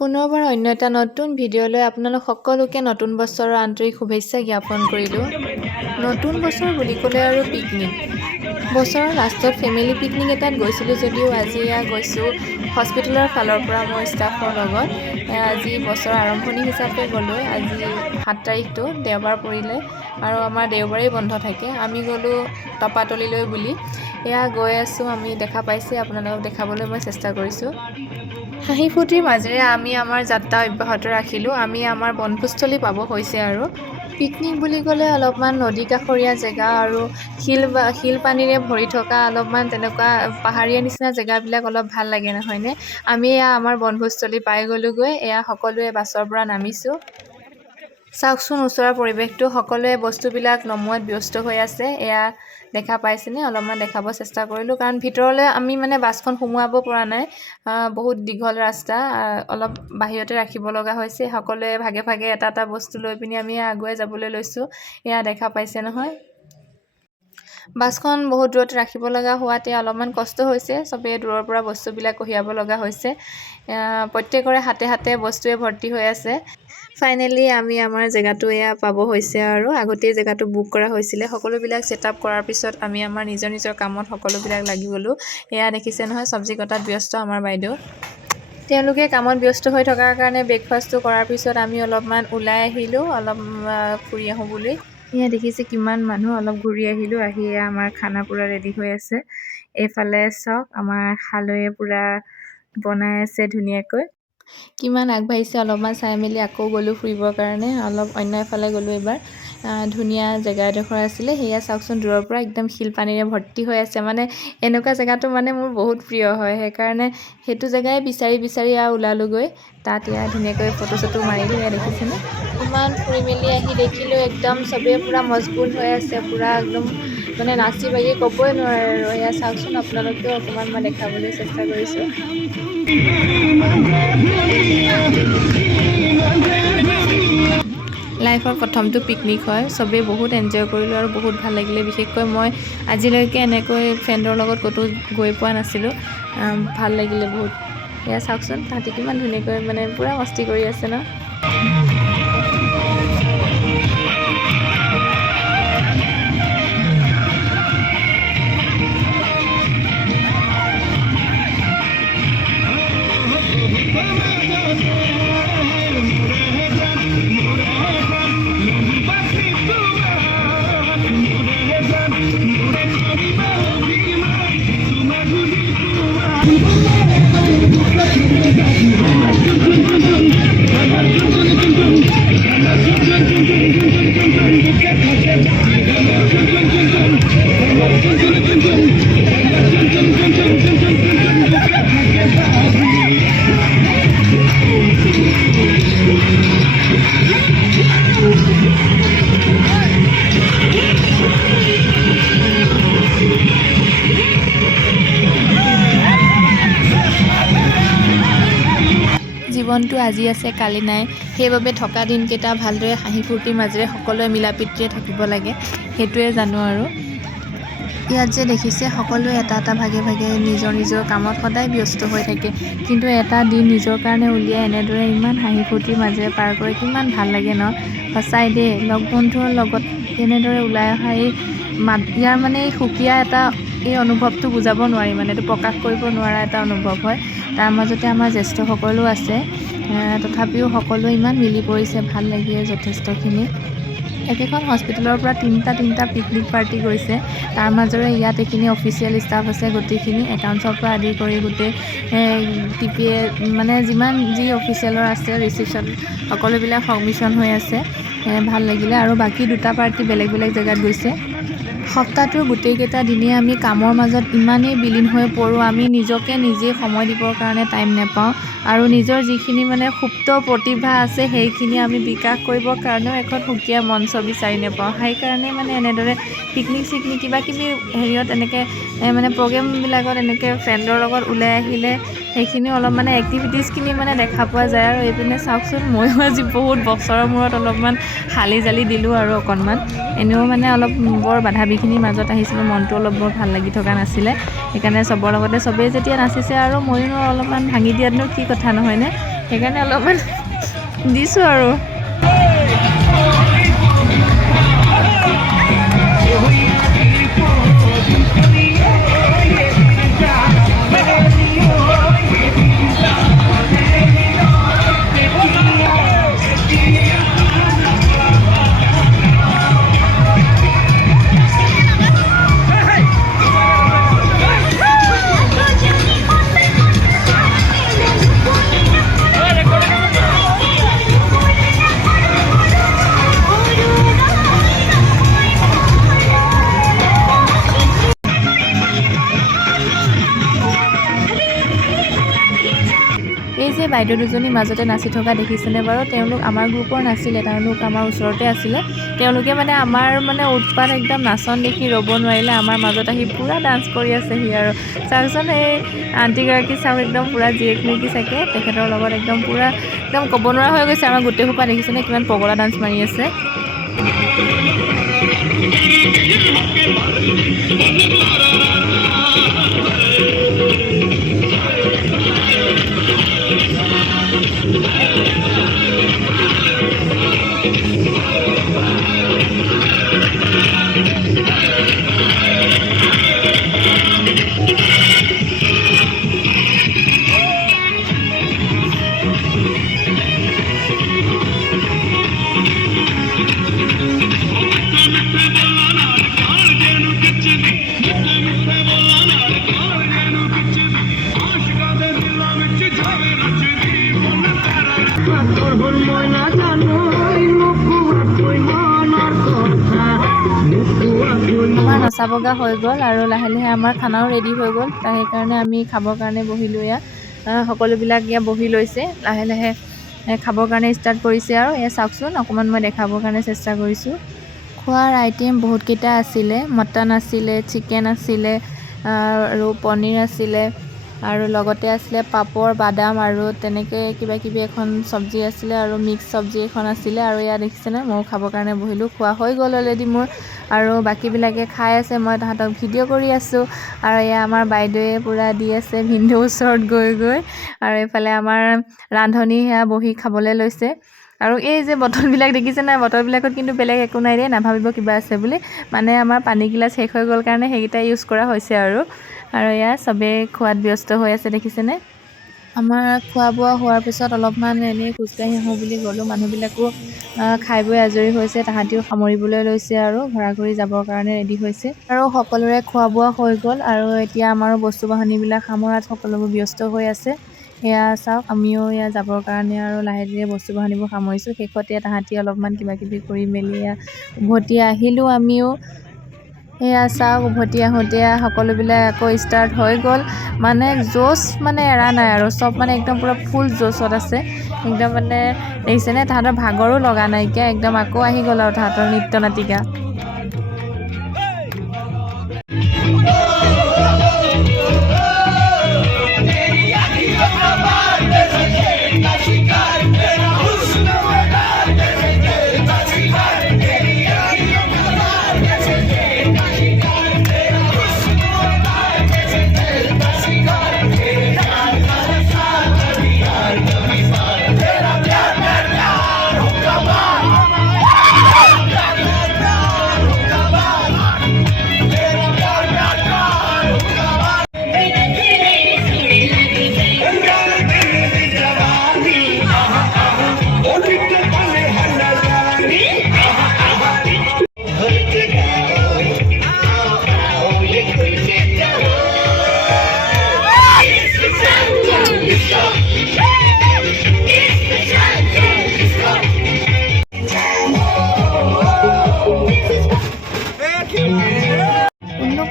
পুনৰবাৰ অন্য এটা নতুন ভিডিঅ'লৈ আপোনালোক সকলোকে নতুন বছৰৰ আন্তৰিক শুভেচ্ছা জ্ঞাপন কৰিলোঁ। নতুন বছৰ বুলি ক'লে আৰু পিকনিক। বছৰৰ লাষ্টত ফেমিলি পিকনিক এটাত গৈছিলোঁ যদিও আজি গৈছোঁ হস্পিটেলৰ ফালৰ পৰা মোৰ ষ্টাফৰ লগত। আজি বছৰৰ আৰম্ভণি হিচাপে গ'লোঁ। আজি 7 তাৰিখটো দেওবাৰ পৰিলে আৰু আমাৰ দেওবাৰেই বন্ধ থাকে। আমি গ'লোঁ তপাতলিলৈ বুলি। গৈ আছোঁ, আমি দেখা পাইছে, আপোনালোকক দেখাবলৈ মই চেষ্টা কৰিছোঁ। হাঁহি ফূৰ্তিৰ মাজেৰে আমি আমাৰ যাত্ৰা অব্যাহত ৰাখিলোঁ। আমি আমাৰ বনভোজস্থলী পাব হৈছে আৰু পিকনিক বুলি ক'লে অলপমান নদী কাষৰীয়া জেগা আৰু শিল পানীৰে ভৰি থকা অলপমান তেনেকুৱা পাহাৰীয়া নিচিনা জেগাবিলাক অলপ ভাল লাগে নহয়নে? আমি আমাৰ বনভোজস্থলী পাই গ'লোগৈ। সকলোৱে বাছৰ পৰা নামিছোঁ। চাওকচোন ওচৰৰ পৰিৱেশটো, সকলোৱে বস্তুবিলাক নমোৱাত ব্যস্ত হৈ আছে। দেখা পাইছেনে? অলপমান দেখাব চেষ্টা কৰিলোঁ কাৰণ ভিতৰলৈ আমি বাছখন সোমোৱাব পৰা নাই। বহুত দীঘল ৰাস্তা, অলপ বাহিৰতে ৰাখিব লগা হৈছে। সকলোৱে ভাগে ভাগে এটা এটা বস্তু লৈ পিনি আমি আগুৱাই যাবলৈ লৈছোঁ। দেখা পাইছে নহয়? বাছখন বহুত দূৰত ৰাখিব লগা হোৱাতে অলপমান কষ্ট হৈছে। চবেই দূৰৰ পৰা বস্তুবিলাক কঢ়িয়াব লগা হৈছে। প্ৰত্যেকৰে হাতে হাতে বস্তুৱে ভৰ্তি হৈ আছে। ফাইনেলি আমি আমাৰ জেগাটো পাব হৈছে আৰু আগতেই জেগাটো বুক কৰা হৈছিলে। সকলোবিলাক ছেটআপ কৰাৰ পিছত আমি আমাৰ নিজৰ নিজৰ কামত সকলোবিলাক লাগি গ'লোঁ। দেখিছে নহয়, চব্জি কটাত ব্যস্ত আমাৰ বাইদেউ। তেওঁলোকে কামত ব্যস্ত হৈ থকাৰ কাৰণে ব্ৰেকফাষ্টটো কৰাৰ পিছত আমি অলপমান ওলাই আহিলোঁ, অলপ ফুৰি আহোঁ বুলি। দেখিছে কিমান মানুহ, অলপ ঘূৰি আহিলোঁ। আহি আমাৰ খানা পূৰা ৰেডি হৈ আছে। এইফালে চাওক, আমাৰ খালৈয়ে পূৰা বনাই আছে ধুনীয়াকৈ। কিমান আগবাঢ়িছে অলপমান চাই মেলি আকৌ গ'লোঁ ফুৰিবৰ কাৰণে। অলপ অন্য এফালে গ'লোঁ এইবাৰ। ধুনীয়া জেগা এডোখৰ আছিলে। চাওকচোন, দূৰৰ পৰা একদম শিল পানীৰে ভৰ্তি হৈ আছে। এনেকুৱা জেগাটো মোৰ বহুত প্ৰিয় হয়। সেইকাৰণে সেইটো জেগাই বিচাৰি বিচাৰি ওলালোগৈ। তাত ধুনীয়াকৈ ফটো চটো মাৰিলোঁ। দেখিছেনে? ইমান ফুৰি মেলি আহি দেখিলোঁ একদম চবেই পূৰা মজগুল হৈ আছে। পূৰা একদম নাচি বাগি ক'বই নোৱাৰে আৰু। চাওকচোন, আপোনালোকেও অকণমান মই দেখাবলৈ চেষ্টা কৰিছোঁ। লাইফৰ প্ৰথমটো পিকনিক হয়। চবেই বহুত এনজয় কৰিলোঁ আৰু বহুত ভাল লাগিলে। বিশেষকৈ মই আজিলৈকে এনেকৈ ফ্ৰেণ্ডৰ লগত ক'তো গৈ পোৱা নাছিলোঁ। ভাল লাগিলে বহুত। চাওকচোন, তাহাঁতি কিমান ধুনীয়াকৈ পূৰা মস্তি কৰি আছে ন? জীৱনটো আজি আছে কালি নাই। সেইবাবে থকা দিনকেইটা ভালদৰে হাঁহি ফূৰ্তিৰ মাজেৰে সকলোৱে মিলা প্ৰীতিৰে থাকিব লাগে। সেইটোৱে জানো আৰু। ইয়াত যে দেখিছে, সকলোৱে এটা এটা ভাগে ভাগে নিজৰ নিজৰ কামত সদায় ব্যস্ত হৈ থাকে। কিন্তু এটা দিন নিজৰ কাৰণে উলিয়াই এনেদৰে ইমান হাঁহি ফূৰ্তিৰ মাজেৰে পাৰ কৰে, কিমান ভাল লাগে ন? সঁচাই দেই, লগ বন্ধুৰ লগত এনেদৰে ওলাই অহা ইয়াৰ এই সুকীয়া এটা অনুভৱটো বুজাব নোৱাৰি। এইটো প্ৰকাশ কৰিব নোৱাৰা এটা অনুভৱ হয়। তাৰ মাজতে আমাৰ জ্যেষ্ঠসকলো আছে। তথাপিও সকলোৱে ইমান মিলি পৰিছে, ভাল লাগিলে যথেষ্টখিনি। একেখন হস্পিটেলৰ পৰা তিনিটা পিকনিক পাৰ্টি গৈছে। তাৰ মাজৰে ইয়াত এইখিনি অফিচিয়েল ষ্টাফ আছে, গোটেইখিনি একাউণ্টছৰ পৰা আদি কৰি গোটেই TPA যিমান যি অফিচিয়েলৰ আছে, ৰিচিপশ্যন সকলোবিলাক সংমিশ্ৰণ হৈ আছে। ভাল লাগিলে। আৰু বাকী 2টা পাৰ্টি বেলেগ বেলেগ জেগাত গৈছে। সপ্তাহটোৰ গোটেইকেইটা দিনেই আমি কামৰ মাজত ইমানেই বিলীন হৈ পৰোঁ, আমি নিজকে নিজেই সময় দিবৰ কাৰণে টাইম নাপাওঁ। আৰু নিজৰ যিখিনি সুপ্ত প্ৰতিভা আছে, সেইখিনি আমি বিকাশ কৰিবৰ কাৰণেও এখন সুকীয়া মঞ্চ বিচাৰি নাপাওঁ। সেইকাৰণে এনেদৰে পিকনিক চিকনিক কিবাকিবি হেৰিয়ত এনেকৈ প্ৰগ্ৰেমবিলাকত এনেকৈ ফ্ৰেণ্ডৰ লগত ওলাই আহিলে সেইখিনিও অলপ এক্টিভিটিছখিনি দেখা পোৱা যায়। আৰু এইপিনে চাওকচোন, ময়ো আজি বহুত বছৰৰ মূৰত অলপমান হালি জালি দিলোঁ আৰু অকণমান। এনেও অলপ বৰ বাধা বিঘিনিৰ মাজত আহিছিলোঁ, মনটো অলপ বৰ ভাল লাগি থকা নাছিলে। সেইকাৰণে চবৰ লগতে চবেই যেতিয়া নাচিছে আৰু ময়ো অলপমান ভাঙি দিয়াতনো কি কথা নহয়নে? সেইকাৰণে অলপমান দিছোঁ আৰু এই যে বাইদেউ দুজনী মাজতে নাচি থকা দেখিছেনে বাৰু তেওঁলোক আমাৰ গ্ৰুপৰ নাছিলে তেওঁলোক আমাৰ ওচৰতে আছিলে তেওঁলোকে মানে আমাৰ মানে উৎপাত একদম নাচন দেখি ৰ'ব নোৱাৰিলে আমাৰ মাজত আহি পুৰা ডান্স কৰি আছেহি আৰু চাওকচোন এই আণ্টিগৰাকী চাওক একদম পুৰা জীয়েক নেকি চাগে তেখেতৰ লগত একদম পুৰা একদম ক'ব নোৱাৰা হৈ গৈছে আমাৰ গোটেই সোপা দেখিছেনে কিমান পগলা ডান্স মাৰি আছে আমাৰ নচা বগা হৈ গ'ল আৰু লাহে লাহে আমাৰ খানাও ৰেডি হৈ গ'ল সেইকাৰণে আমি খাবৰ কাৰণে বহিলোঁ ইয়াত সকলোবিলাক ইয়াত বহি লৈছে লাহে লাহে খাবৰ কাৰণে ষ্টাৰ্ট কৰিছে আৰু এয়া চাওকচোন অকণমান মই দেখাবৰ কাৰণে চেষ্টা কৰিছোঁ খোৱাৰ আইটেম বহুতকেইটা আছিলে মটন আছিলে চিকেন আছিলে আৰু পনীৰ আছিলে আৰু লগতে আছিলে পাপৰ বাদাম আৰু তেনেকৈ কিবা কিবি এখন চব্জি আছিলে আৰু মিক্স চব্জি এখন আছিলে আৰু এয়া দেখিছেনে ময়ো খাবৰ কাৰণে বহিলোঁ খোৱা হৈ গ'ল অলৰেডি মোৰ আৰু বাকীবিলাকে খাই আছে মই তাহাঁতক ভিডিঅ' কৰি আছোঁ আৰু এয়া আমাৰ বাইদেৱে পূৰা দি আছে ভিনদেউৰ ওচৰত গৈ গৈ আৰু এইফালে আমাৰ ৰান্ধনি সেয়া বহি খাবলৈ লৈছে আৰু এই যে বটলবিলাক দেখিছে নাই বটলবিলাকত কিন্তু বেলেগ একো নাই দেই নাভাবিব কিবা আছে বুলি মানে আমাৰ পানী গিলাচ শেষ হৈ গ'ল কাৰণে সেইকেইটা ইউজ কৰা হৈছে আৰু এয়া চবেই খোৱাত ব্যস্ত হৈ আছে দেখিছেনে আমাৰ খোৱা বোৱা হোৱাৰ পিছত অলপমান এনেই খোজকাঢ়ি আহোঁ বুলি গ'লোঁ মানুহবিলাকো খাই বৈ আজৰি হৈছে তাহাঁতিও সামৰিবলৈ লৈছে আৰু ঘৰা ঘৰি যাবৰ কাৰণে ৰেডি হৈছে আৰু সকলোৰে খোৱা বোৱা হৈ গ'ল আৰু এতিয়া আমাৰো বস্তু বাহানিবিলাক সামৰাত সকলোবোৰ ব্যস্ত হৈ আছে সেয়া চাওক আমিও এয়া যাবৰ কাৰণে আৰু লাহে ধীৰে বস্তু বাহানিবোৰ সামৰিছোঁ শেষতে তাহাঁতি অলপমান কিবা কিবি কৰি মেলি উভতি আহিলোঁ আমিও এয়া চাওক উভতি আহোঁতে সকলোবিলাক আকৌ ষ্টাৰ্ট হৈ গ'ল মানে জোচ মানে এৰা নাই আৰু চব মানে একদম পূৰা ফুল জোচত আছে একদম মানে দেখিছেনে তাহাঁতৰ ভাগৰো লগা নাইকিয়া একদম আকৌ আহি গ'ল আৰু তাহাঁতৰ নৃত্য নাটিকা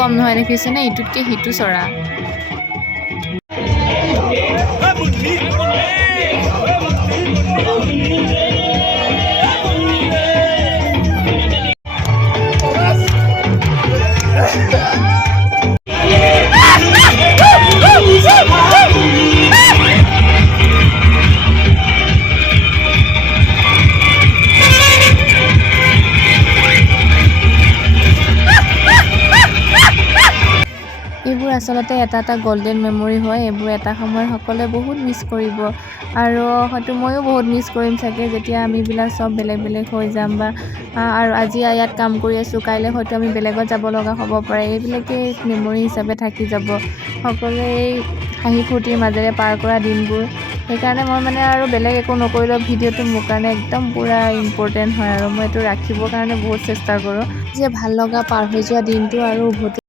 কম নহয় দেখিছেনে ইটোতকৈ সিটো চৰা আচলতে এটা গল্ডেন মেমৰি হয়। এইবোৰ এটা সময়ত সকলোৱে বহুত মিছ কৰিব আৰু হয়তো ময়ো বহুত মিছ কৰিম চাগে, যেতিয়া আমিবিলাক চব বেলেগ বেলেগ হৈ যাম বা আৰু আজি ইয়াত কাম কৰি আছোঁ, কাইলৈ হয়তো আমি বেলেগত যাব লগা হ'ব পাৰে। এইবিলাকেই মেমৰি হিচাপে থাকি যাব, সকলোৱে এই হাঁহি ফূৰ্তিৰ মাজেৰে পাৰ কৰা দিনবোৰ। সেইকাৰণে মই মানে আৰু বেলেগ একো নকৰিলেও ভিডিঅ'টো মোৰ কাৰণে একদম পূৰা ইম্পৰ্টেণ্ট হয় আৰু মই এইটো ৰাখিবৰ কাৰণে বহুত চেষ্টা কৰোঁ যে ভাল লগা পাৰ হৈ যোৱা দিনটো আৰু উভতি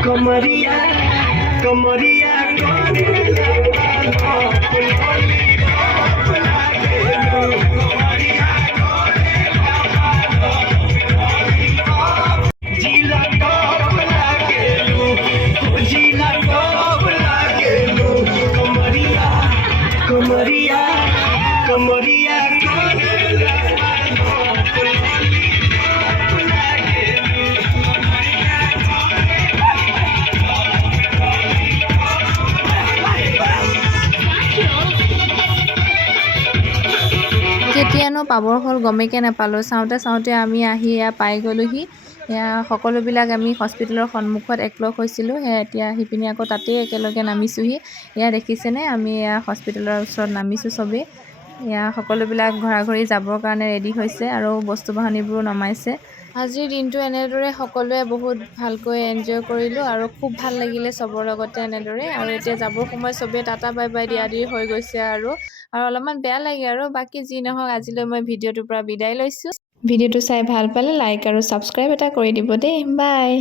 Comería, comería, comería, comería, কেতিয়ানো পাবৰ হ'ল গমেই নাপালোঁ। চাওঁতে আমি আহি এয়া পাই গ'লোহি। এয়া সকলোবিলাক আমি হস্পিটেলৰ সন্মুখত একলগ হৈছিলোঁ। সেয়া এতিয়া আহি পিনি আকৌ তাতেই একেলগে নামিছোঁহি। এয়া দেখিছেনে, আমি এয়া হস্পিটেলৰ ওচৰত নামিছোঁ চবেই। এয়া সকলোবিলাক ঘৰা-ঘৰি যাবৰ কাৰণে ৰেডি হৈছে আৰু বস্তু বাহানিবোৰো নমাইছে। আজিৰ দিনটো এনেদৰে সকলোৱে বহুত ভালকৈ এনজয় কৰিলোঁ আৰু খুব ভাল লাগিলে চবৰ লগতে এনেদৰে। আৰু এতিয়া যাবৰ সময় চবেই টাটা বাই বাই দিয়া দি হৈ গৈছে আৰু অলপমান বেয়া লাগে আৰু বাকী যি নহওক, আজিলৈ মই ভিডিঅ'টোৰ পৰা বিদায় লৈছোঁ। ভিডিঅ'টো চাই ভাল পালে লাইক আৰু ছাবস্ক্ৰাইব এটা কৰি দিব দেই। বাই।